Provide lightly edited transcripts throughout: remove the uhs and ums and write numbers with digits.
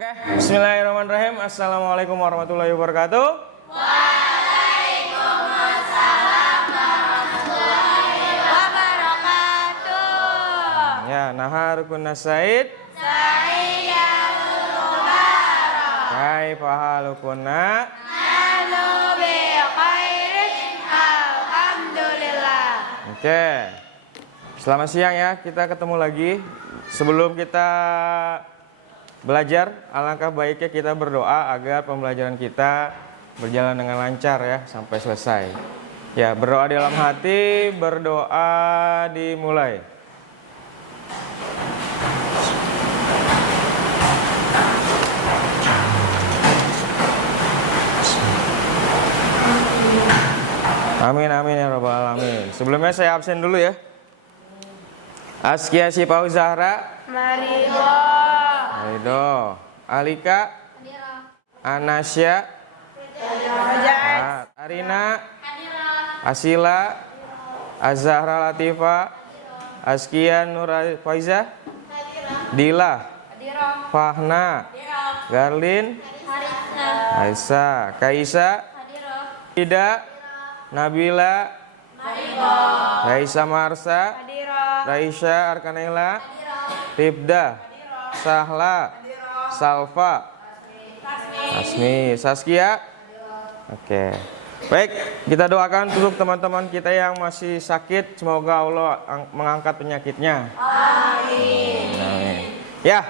Oke, bismillahirrahmanirrahim. Assalamualaikum warahmatullahi wabarakatuh. Waalaikumsalam warahmatullahi wabarakatuh. Ya, naharukun nasaid. Sayyidul Mubarak. Kaifa halukunna? Nanu bi khairin. Alhamdulillah. Oke. Selamat siang ya, kita ketemu lagi. Sebelum kita belajar, alangkah baiknya kita berdoa agar pembelajaran kita berjalan dengan lancar ya sampai selesai. Ya, berdoa di dalam hati, berdoa dimulai. Amin amin ya rabbal alamin. Sebelumnya saya absen dulu ya. Askia Sipau Zahra. Ridho, Alika, Anasya, Arina, Asila, Azahra Latifa, Askia Nur Faiza, Dila, Fahna, Garlin, Aisyah, Kaisa, Ida, Nabila, Raisa Marsa, Raisya Arkanela, Ribda, Sahla, Salva, Asmi, Saskia. Oke. Baik, kita doakan untuk teman-teman kita yang masih sakit, semoga Allah mengangkat penyakitnya. Amin. Ya,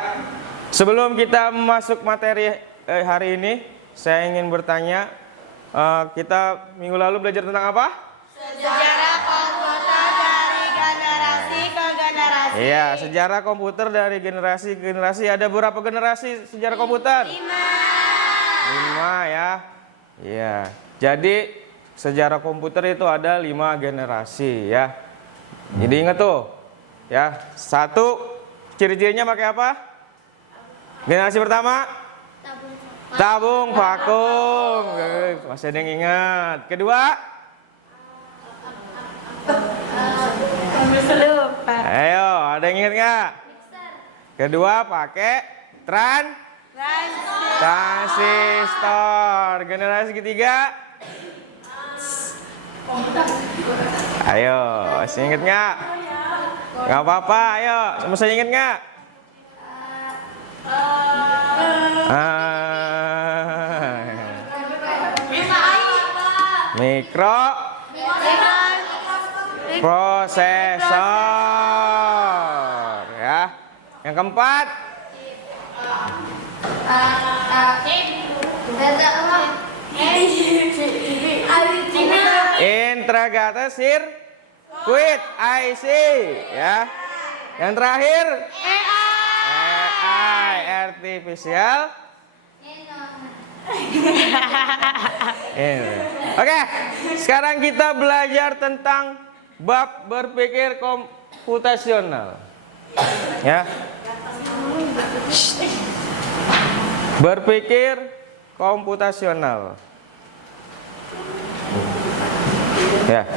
sebelum kita masuk materi hari ini, saya ingin bertanya, kita minggu lalu belajar tentang apa? Sejarah komputer dari generasi ke generasi. Iya, sejarah komputer dari generasi ke generasi. Ada berapa generasi sejarah komputer? 5 ya. Iya. Jadi sejarah komputer itu ada 5 generasi ya. Jadi ingat tuh. Ya, 1 ciri-cirinya pakai apa? Generasi pertama? Tabung vakum. Masih ada yang ingat. Kedua? Lupa. Ayo, ada yang ingat nggak? Kedua pakai transistor. Generasi ketiga? Ayo, masih ingat nggak? Nggak apa-apa, ayo, masih ingat nggak? Mikroprosesor ya. Yang keempat? Integrated circuit IC ya. Yang terakhir? AI artificial. Oke, sekarang kita belajar tentang bab berpikir komputasional. Ya. Berpikir komputasional. Ya.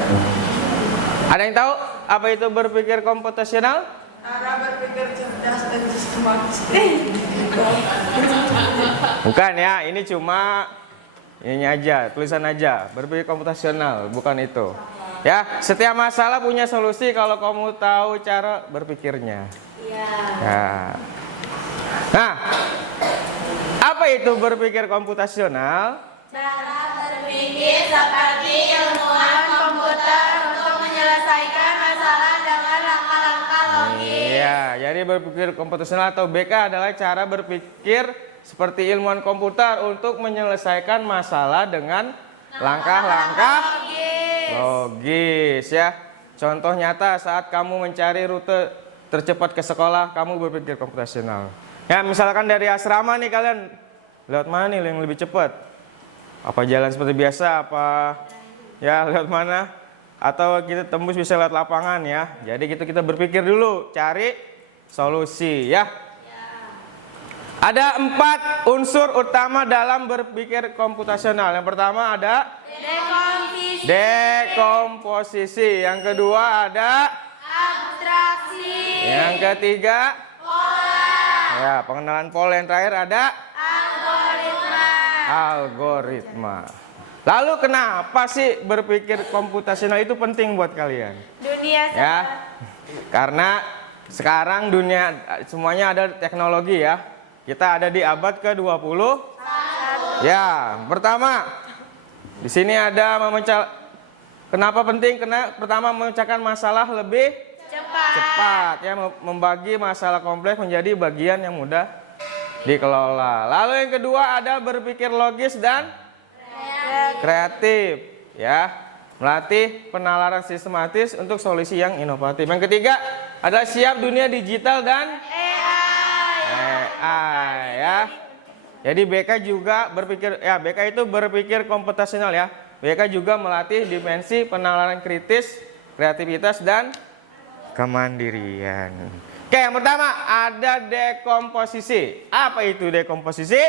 Ada yang tahu apa itu berpikir komputasional? Cara berpikir cerdas dan sistematis. Bukan ya, ini cuma ini aja, tulisan aja. Berpikir komputasional, bukan itu. Ya, setiap masalah punya solusi kalau kamu tahu cara berpikirnya. Ya. Nah, apa itu berpikir komputasional? Cara berpikir seperti ilmuwan komputer untuk menyelesaikan masalah dengan langkah-langkah logis. Iya, jadi berpikir komputasional atau BK adalah cara berpikir seperti ilmuwan komputer untuk menyelesaikan masalah dengan langkah-langkah logis ya. Contoh nyata saat kamu mencari rute tercepat ke sekolah, kamu berpikir komputasional. Ya, misalkan dari asrama nih kalian lewat mana nih yang lebih cepat? Apa jalan seperti biasa? Apa ya lewat mana? Atau kita tembus bisa lewat lapangan ya. Jadi kita berpikir dulu, cari solusi ya. Ada 4 unsur utama dalam berpikir komputasional. Yang pertama ada dekomposisi. Yang kedua ada abstraksi. yang ketiga Pola. Ya, pengenalan pola yang terakhir ada Algoritma. algoritma. Lalu kenapa sih berpikir komputasional itu penting buat kalian? Dunia Ya, karena sekarang dunia semuanya ada teknologi ya. Kita ada di abad ke-20. Ya, pertama di sini ada kenapa penting? Karena pertama memecahkan masalah lebih cepat ya, membagi masalah kompleks menjadi bagian yang mudah dikelola. Lalu yang kedua ada berpikir logis dan kreatif ya, melatih penalaran sistematis untuk solusi yang inovatif. Yang ketiga adalah siap dunia digital dan AI ya. Jadi BK juga berpikir ya, BK itu berpikir komputasional ya. BK juga melatih dimensi penalaran kritis, kreativitas dan kemandirian. Oke, yang pertama ada dekomposisi. Apa itu dekomposisi?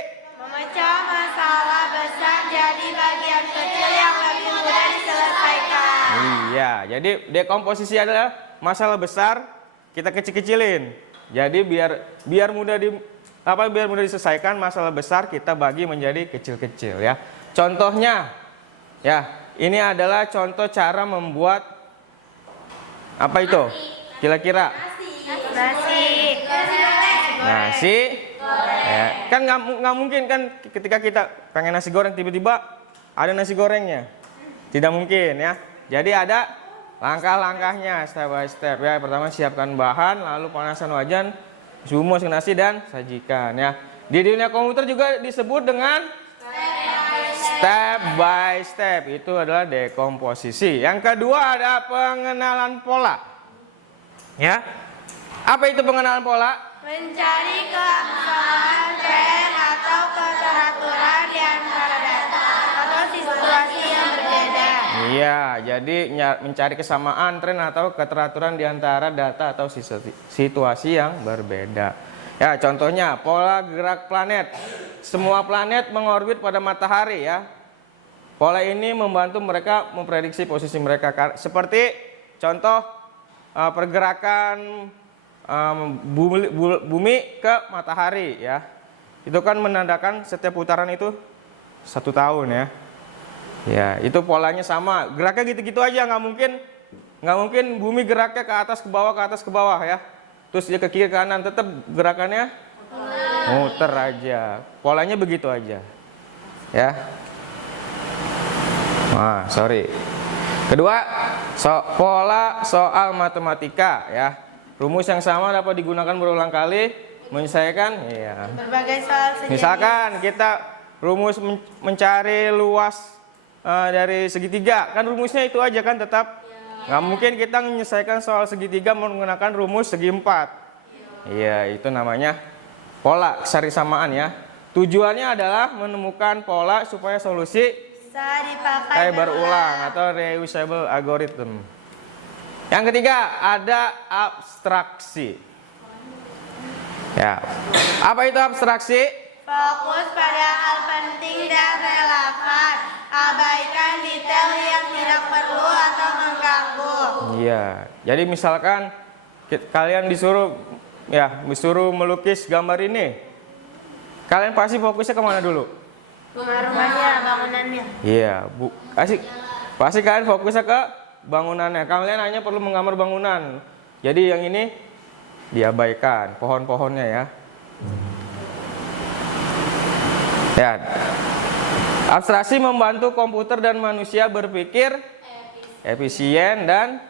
memecah masalah besar jadi bagian kecil yang lebih mudah diselesaikan. Iya, jadi dekomposisi adalah masalah besar kita kecil-kecilin. Jadi biar mudah diselesaikan masalah besar kita bagi menjadi kecil-kecil ya. Contohnya ya, ini adalah contoh cara membuat apa itu? Kira-kira nasi. Ya, kan nggak mungkin kan ketika kita pengen nasi goreng tiba-tiba ada nasi gorengnya, tidak mungkin ya. Jadi ada langkah-langkahnya step by step ya. Pertama siapkan bahan, lalu panaskan wajan, suhu nasi dan sajikan ya. Di dunia komputer juga disebut dengan step by step, itu adalah dekomposisi. Yang kedua ada pengenalan pola ya. Apa itu pengenalan pola? Mencari kesamaan, tren, atau keteraturan di antara data atau situasi yang berbeda. Iya, jadi mencari kesamaan, tren atau keteraturan di antara data atau situasi yang berbeda. Ya, contohnya pola gerak planet. Semua planet mengorbit pada matahari ya. Pola ini membantu mereka memprediksi posisi mereka. Seperti contoh pergerakan bumi ke matahari ya, itu kan menandakan setiap putaran itu 1 tahun ya. Ya, itu polanya sama, geraknya gitu-gitu aja, nggak mungkin bumi geraknya ke atas ke bawah ya, terus dia ke kiri ke kanan, tetap gerakannya muter aja, polanya begitu aja ya. Kedua, pola soal matematika ya. Rumus yang sama dapat digunakan berulang kali menyelesaikan ya. Berbagai soal sejenis. Misalkan kita rumus mencari luas dari segitiga, kan rumusnya itu aja kan tetap. Nggak mungkin kita menyelesaikan soal segitiga menggunakan rumus segi 4. Iya, itu namanya pola kesarisamaan ya. Tujuannya adalah menemukan pola supaya solusi bisa dipakai berulang atau reusable algorithm. Yang ketiga ada abstraksi. Ya, apa itu abstraksi? Fokus pada hal penting dan relevan, abaikan detail yang tidak perlu atau mengganggu. Iya, jadi misalkan kalian disuruh melukis gambar ini, kalian pasti fokusnya kemana dulu? Rumahnya, bangunannya. Iya, pasti kalian fokusnya ke bangunannya. Kalian hanya perlu menggambar bangunan. Jadi yang ini diabaikan, pohon-pohonnya ya. Ya. Abstraksi membantu komputer dan manusia berpikir efisien dan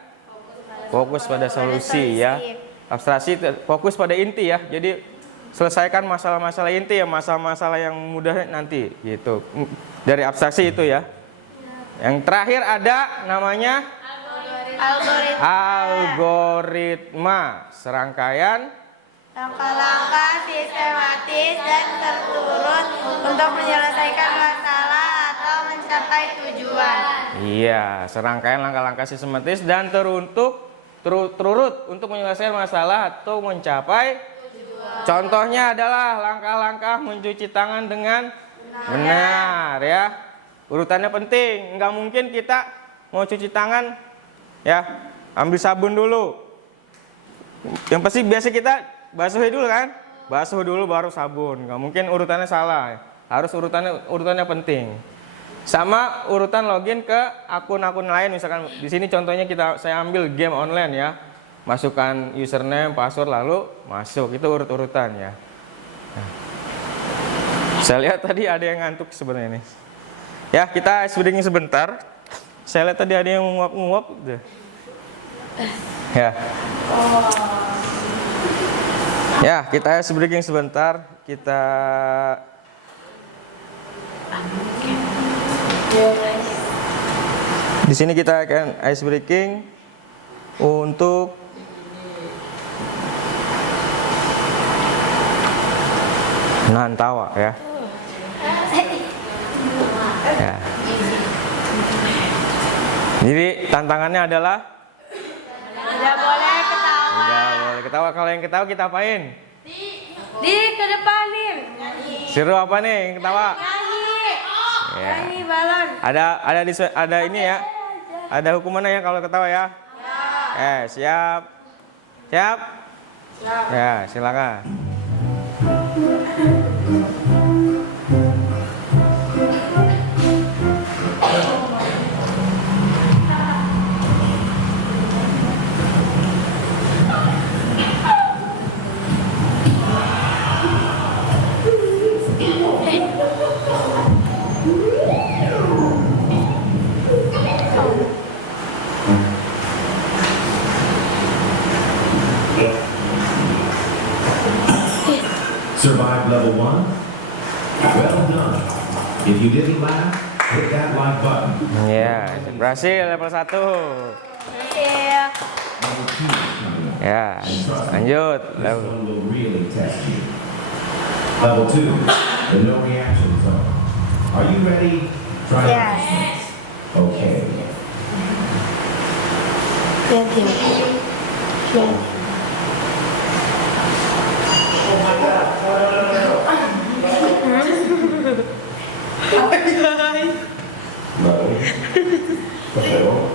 fokus pada solusi ya. Abstraksi fokus pada inti ya. Jadi selesaikan masalah-masalah inti ya, masalah-masalah yang mudah nanti gitu. Dari abstraksi itu ya. Yang terakhir ada namanya algoritma, serangkaian langkah-langkah sistematis dan terurut untuk menyelesaikan masalah atau mencapai tujuan. Iya, serangkaian langkah-langkah sistematis dan terurut untuk menyelesaikan masalah atau mencapai tujuan. Contohnya adalah langkah-langkah mencuci tangan dengan benar ya. Urutannya penting, nggak mungkin kita mau cuci tangan ya, ambil sabun dulu. Yang pasti biasa kita basuhi dulu kan? basuh dulu baru sabun. Nggak mungkin urutannya salah. Harus urutannya penting. Sama urutan login ke akun-akun lain, misalkan di sini contohnya saya ambil game online ya. Masukkan username, password lalu masuk. Itu urut-urutan ya. Nah. Saya lihat tadi ada yang ngantuk sebenarnya ini. Ya, kita ice breaking sebentar. Saya lihat tadi ada yang nguap-nguap. Ya. Ya, kita ice breaking sebentar. Kita di sini kita akan ice breaking untuk nahan tawa ya. Ya. Jadi tantangannya adalah Tidak boleh ketawa. tidak boleh ketawa. Kalau yang ketawa kita apain? Di kedepanin. Seru apa nih yang ketawa? Nyanyi. Ya. Nyanyi balon. Ada ini ya. Ada hukumannya ya kalau ketawa ya. Siap. Siap. Ya, silakan. Survived level 1? Well done. If you didn't laugh, hit that like button. Ya, berhasil level 1. Iya. Level 2 is coming up. Ya, And trust me, lanjut. this one will really test you. Level 2, the no reaction zone. Are you ready? Try Yes. Okay. Lihat ya. Lihat. Level. Level.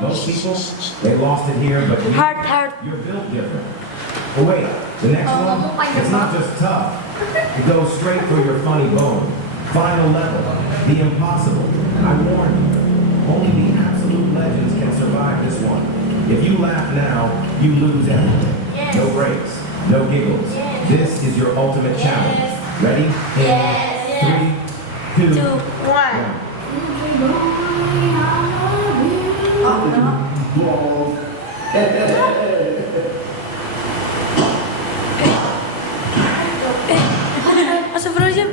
Most people, they lost it here, but you're built different. Oh wait, the next one, it's not just tough. It goes straight for your funny bone. Final level, the impossible. I warn you, only the absolute legends can survive this one. If you laugh now, you lose everything. No breaks, no giggles. This is your ultimate challenge. Ready? In 3, 2, 1. Astagfirullahaladzim.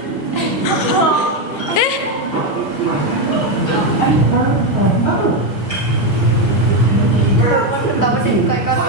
Kenapa sih kayak gitu?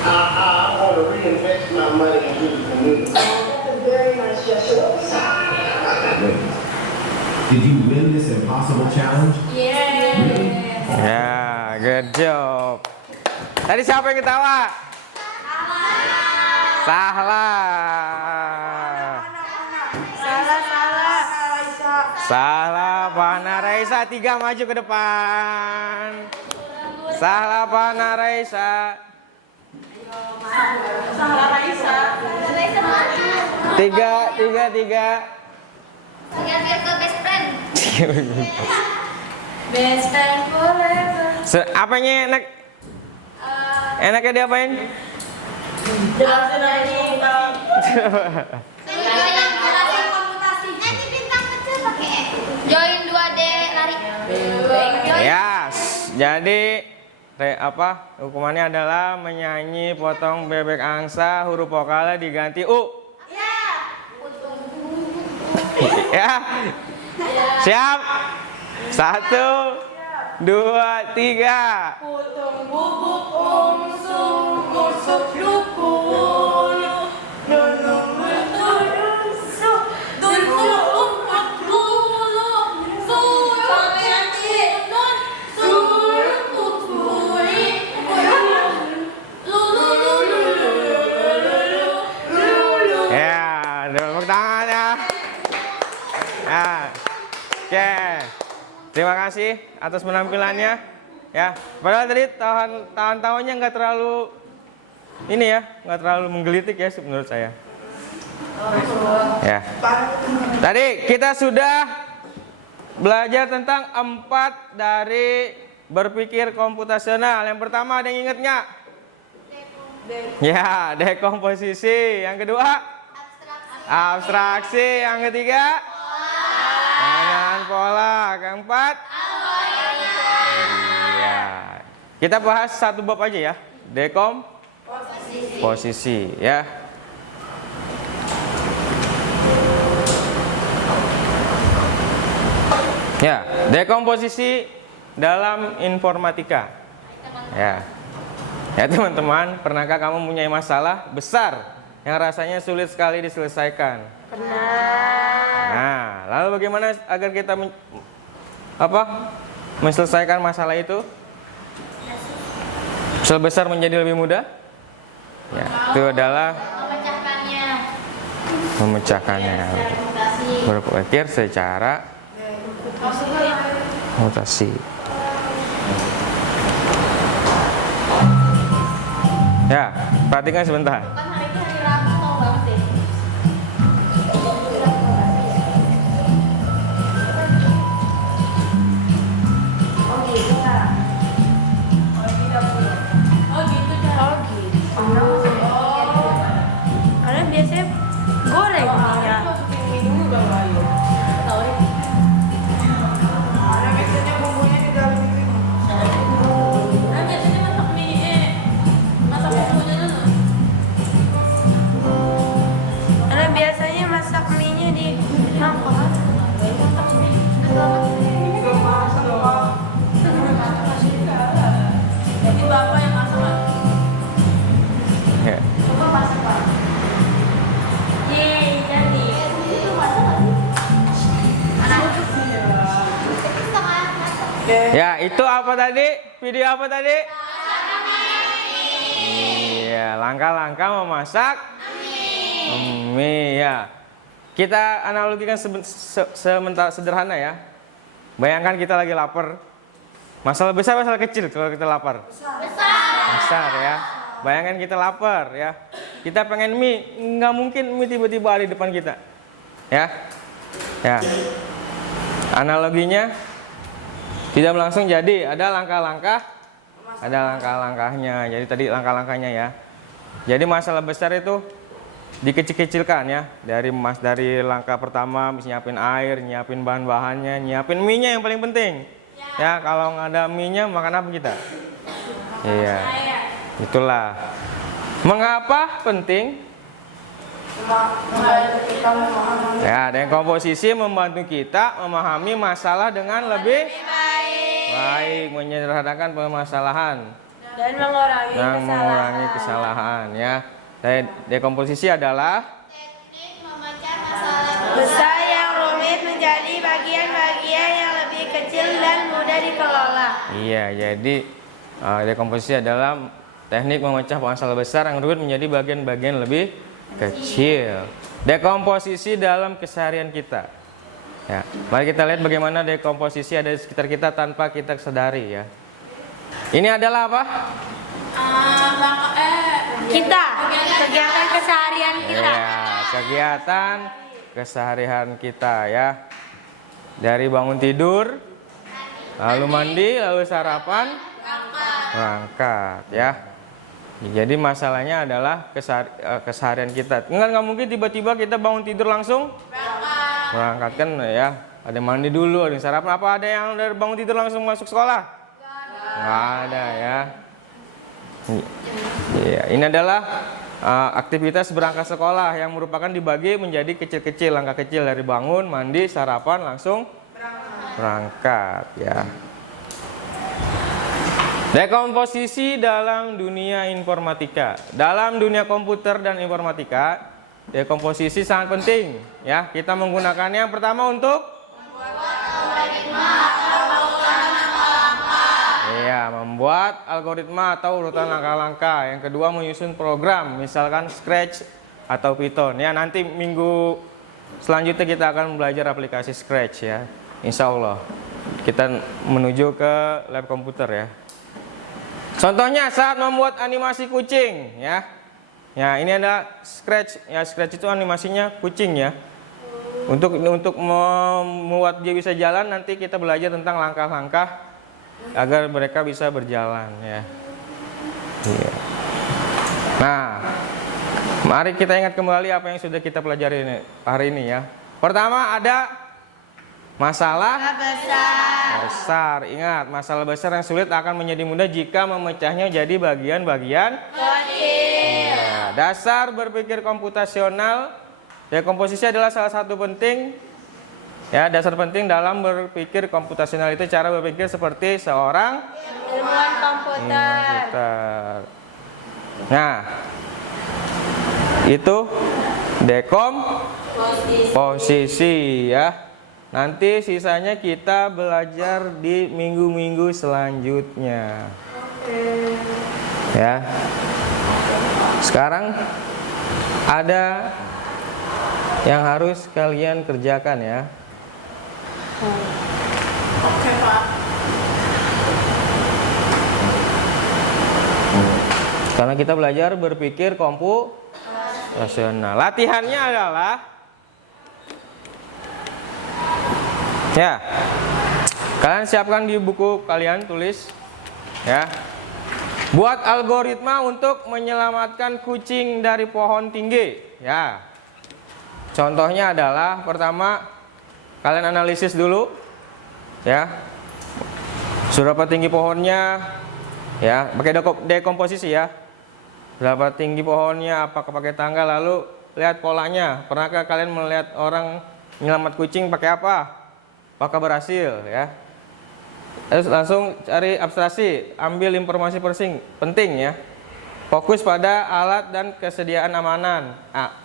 I want to reinvest my money into the community. That's a very nice gesture. Wait. Did you win this impossible challenge? Ya, good job. Tadi siapa yang ketawa? Salah. Salah, Fana Raisa. 3 maju ke depan. Salah, Fana Raisa. Tiga. Biar ke best friend. Best friend forever. Apanya enak? Enaknya diapain? Jelasin lagi. Join jelasin komputasi. Nanti bintang kecil pakai join 2D lari. Yes. Jadi hukumannya adalah menyanyi potong bebek angsa, huruf vokalnya diganti U. Ya. Siap. 1, 2, 3. Potong bubuk sung gosok dukun nunung berturusuk dulu umput dulu suruh nanti nun suruh puturi lulu. Ya, tepuk tangan ya. Oke. Terima kasih atas penampilannya. Ya, padahal tadi tahun-tahunnya nggak terlalu nggak terlalu menggelitik ya menurut saya. Ya. Tadi kita sudah belajar tentang 4 dari berpikir komputasional. Yang pertama ada yang inget nggak? Ya, dekomposisi. Yang kedua? Abstraksi. Yang ketiga? Pengenaan pola. Keempat? Iya. Kita bahas satu bab aja ya. Dekomposisi ya. Ya, dekomposisi dalam informatika. Ya. Ya teman-teman, pernahkah kamu mempunyai masalah besar yang rasanya sulit sekali diselesaikan? Pernah. Nah, lalu bagaimana agar kita menyelesaikan masalah itu? Sebesar menjadi lebih mudah? Ya, itu adalah memecahkannya. Berpikir secara mutasi. Ya, perhatikan sebentar. Kan hari ini hari Rabu mau banget deh. Oh gitu Kak. Oh gitu Kak. Karena biasanya goreng ya. Ada biasanya bumbunya di dalam itu. Nah biasanya masak mie, masak bumbunya dulu. Ya, itu apa tadi? Video apa tadi? Iya, langkah-langkah memasak mie ya. Kita analogikan sementara sederhana ya. Bayangkan kita lagi lapar. Masalah besar, masalah kecil kalau kita lapar? Besar ya. Bayangkan kita lapar ya. Kita pengen mie, nggak mungkin mie tiba-tiba ada di depan kita. Ya. Ya. Analoginya tidak langsung jadi, ada langkah-langkah, ada langkah-langkahnya. Jadi tadi langkah-langkahnya ya. Jadi masalah besar itu dikecil-kecilkan ya. Dari langkah pertama, nyiapin air, nyiapin bahan-bahannya, nyiapin mie-nya yang paling penting. Ya, kalau nggak ada mie-nya makan apa kita? Iya. Itulah. Mengapa penting? Ya, dan komposisi membantu kita memahami masalah dengan lebih baik, menyederhanakan permasalahan Dan mengurangi kesalahan ya. Dekomposisi adalah teknik memecah masalah besar yang rumit menjadi bagian-bagian yang lebih kecil dan mudah dikelola. iya, jadi dekomposisi adalah teknik memecah masalah besar yang rumit menjadi bagian-bagian lebih kecil. Dekomposisi dalam keseharian kita. Ya, mari kita lihat bagaimana dekomposisi ada di sekitar kita tanpa kita sadari ya. Ini adalah apa? Kegiatan keseharian kita. Ya, kegiatan keseharian kita ya. Dari bangun tidur, lalu mandi, lalu sarapan, berangkat ya. Jadi masalahnya adalah keseharian kita. Nggak mungkin tiba-tiba kita bangun tidur langsung berangkat kan ya. Ada mandi dulu, ada sarapan. Apa ada yang dari bangun tidur langsung masuk sekolah? Nggak ada ya. Ya, ini adalah aktivitas berangkat sekolah yang merupakan dibagi menjadi kecil-kecil, langkah kecil dari bangun, mandi, sarapan, langsung berangkat ya. Dekomposisi dalam dunia informatika. Dalam dunia komputer dan informatika, dekomposisi sangat penting ya. Kita menggunakannya yang pertama untuk membuat algoritma atau urutan langkah-langkah. Yang kedua menyusun program, misalkan Scratch atau Python. Ya, nanti minggu selanjutnya kita akan belajar aplikasi Scratch ya. Insya Allah kita menuju ke lab komputer ya. Contohnya saat membuat animasi kucing ya. Ya, ini ada Scratch. Ya, Scratch itu animasinya kucing ya. Untuk membuat dia bisa jalan nanti kita belajar tentang langkah-langkah agar mereka bisa berjalan ya. Iya. Nah, mari kita ingat kembali apa yang sudah kita pelajari hari ini ya. Pertama ada masalah besar. Ingat, masalah besar yang sulit akan menjadi mudah jika memecahnya jadi bagian-bagian kecil. Ya, dasar berpikir komputasional. Dekomposisi adalah salah satu penting. Ya, dasar penting dalam berpikir komputasional itu cara berpikir seperti seorang Ilmuwan komputer. Nah, itu dekomposisi ya. Nanti sisanya kita belajar di minggu-minggu selanjutnya. Ya. Sekarang ada yang harus kalian kerjakan ya. Oke, Pak. Karena kita belajar berpikir komputasional. Latihannya adalah ya, kalian siapkan di buku kalian, tulis ya. Buat algoritma untuk menyelamatkan kucing dari pohon tinggi ya. Contohnya adalah pertama kalian analisis dulu ya. Seberapa tinggi pohonnya ya, pakai dekomposisi ya. Berapa tinggi pohonnya, apakah pakai tangga, lalu lihat polanya. Pernahkah kalian melihat orang menyelamat kucing pakai apa? Apakah berhasil ya? Terus langsung cari abstraksi, ambil informasi penting ya. Fokus pada alat dan kesediaan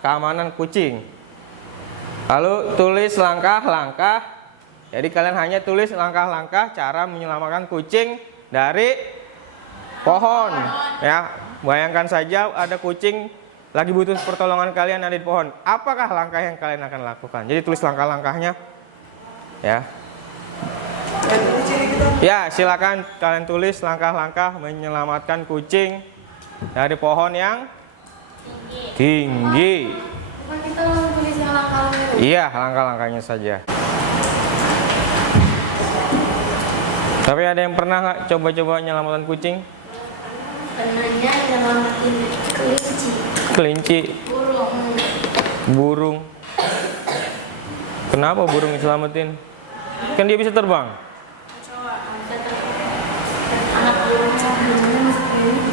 keamanan kucing. Lalu tulis langkah-langkah Jadi kalian hanya tulis langkah-langkah cara menyelamatkan kucing dari pohon. Ya, bayangkan saja ada kucing lagi butuh pertolongan kalian ada di pohon. Apakah langkah yang kalian akan lakukan? Jadi tulis langkah-langkahnya. Ya. Ya, silakan kalian tulis langkah-langkah menyelamatkan kucing dari pohon yang tinggi. Bukan kita tulis yang langkah-langkah. Iya, langkah-langkahnya saja. Tapi ada yang pernah nggak coba-coba menyelamatkan kucing? Pernahnya nyelamatin kelinci. Kelinci, burung. Kenapa burung diselamatin? Kan dia bisa terbang. Anak burung gimana masuk ini?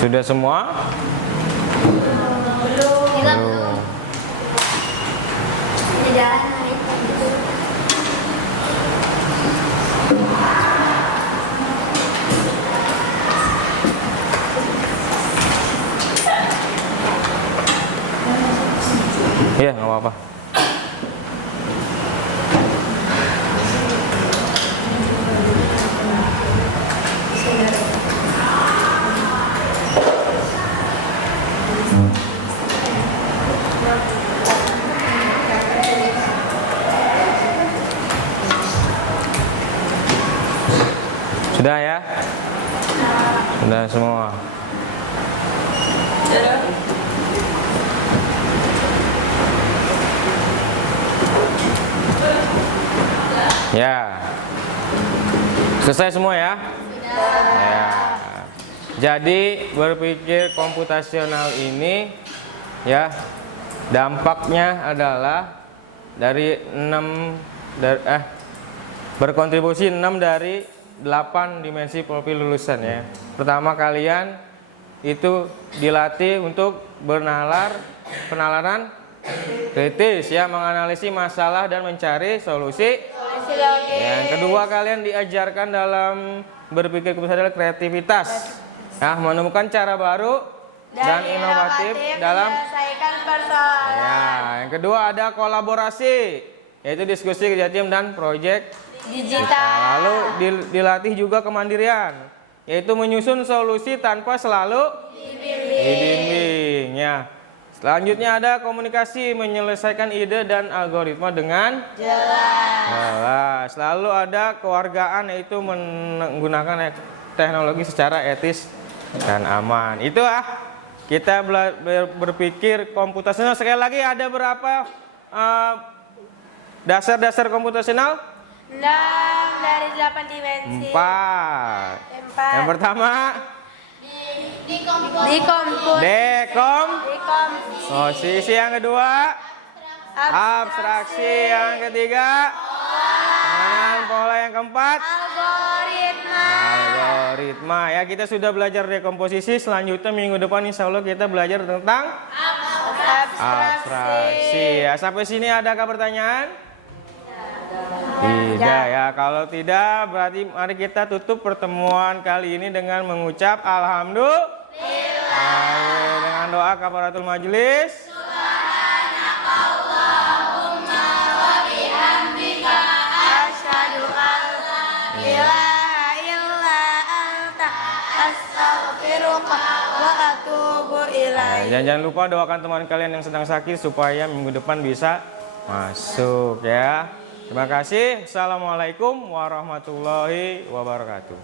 Sudah semua? Belum. Di jalan naik. Iya, nggak apa-apa. Sudah ya? Sudah semua. Ya. Selesai semua ya? Ya. Jadi berpikir komputasional ini ya dampaknya adalah dari berkontribusi 6 dari 8 dimensi profil lulusan ya. Pertama kalian itu dilatih untuk penalaran kritis ya, menganalisis masalah dan mencari solusi. Yang kedua kalian diajarkan dalam berpikir komputasional kreativitas. Nah, menemukan cara baru dan inovatif dalam menyelesaikan persoalan. ya. Yang kedua ada kolaborasi, yaitu diskusi kerja tim dan proyek Digital. Lalu dilatih juga kemandirian, yaitu menyusun solusi tanpa selalu dibimbing. Ya. Selanjutnya ada komunikasi, menyelesaikan ide dan algoritma dengan jelas. Lalu ada kewargaan, yaitu menggunakan teknologi secara etis dan aman. Itu kita berpikir komputasional. Sekali lagi ada berapa dasar-dasar komputasional? 6 dari 8 dimensi. 4. Yang pertama dekomposisi. Yang kedua abstraksi. Yang ketiga pola. Yang keempat algoritma. Ya, kita sudah belajar dekomposisi. Selanjutnya minggu depan insya Allah kita belajar tentang abstraksi. Ya, sampai sini adakah pertanyaan? Tidak ya. Kalau tidak berarti mari kita tutup pertemuan kali ini dengan mengucap alhamdulillah. Dengan doa kafaratul majelis. Subhanakallahumma wa bihamdika asyhadu an la ilaha illa anta astaghfiruka wa atubu ilaik. Dan jangan lupa doakan teman kalian yang sedang sakit supaya minggu depan bisa masuk ya. Terima kasih. Assalamualaikum warahmatullahi wabarakatuh.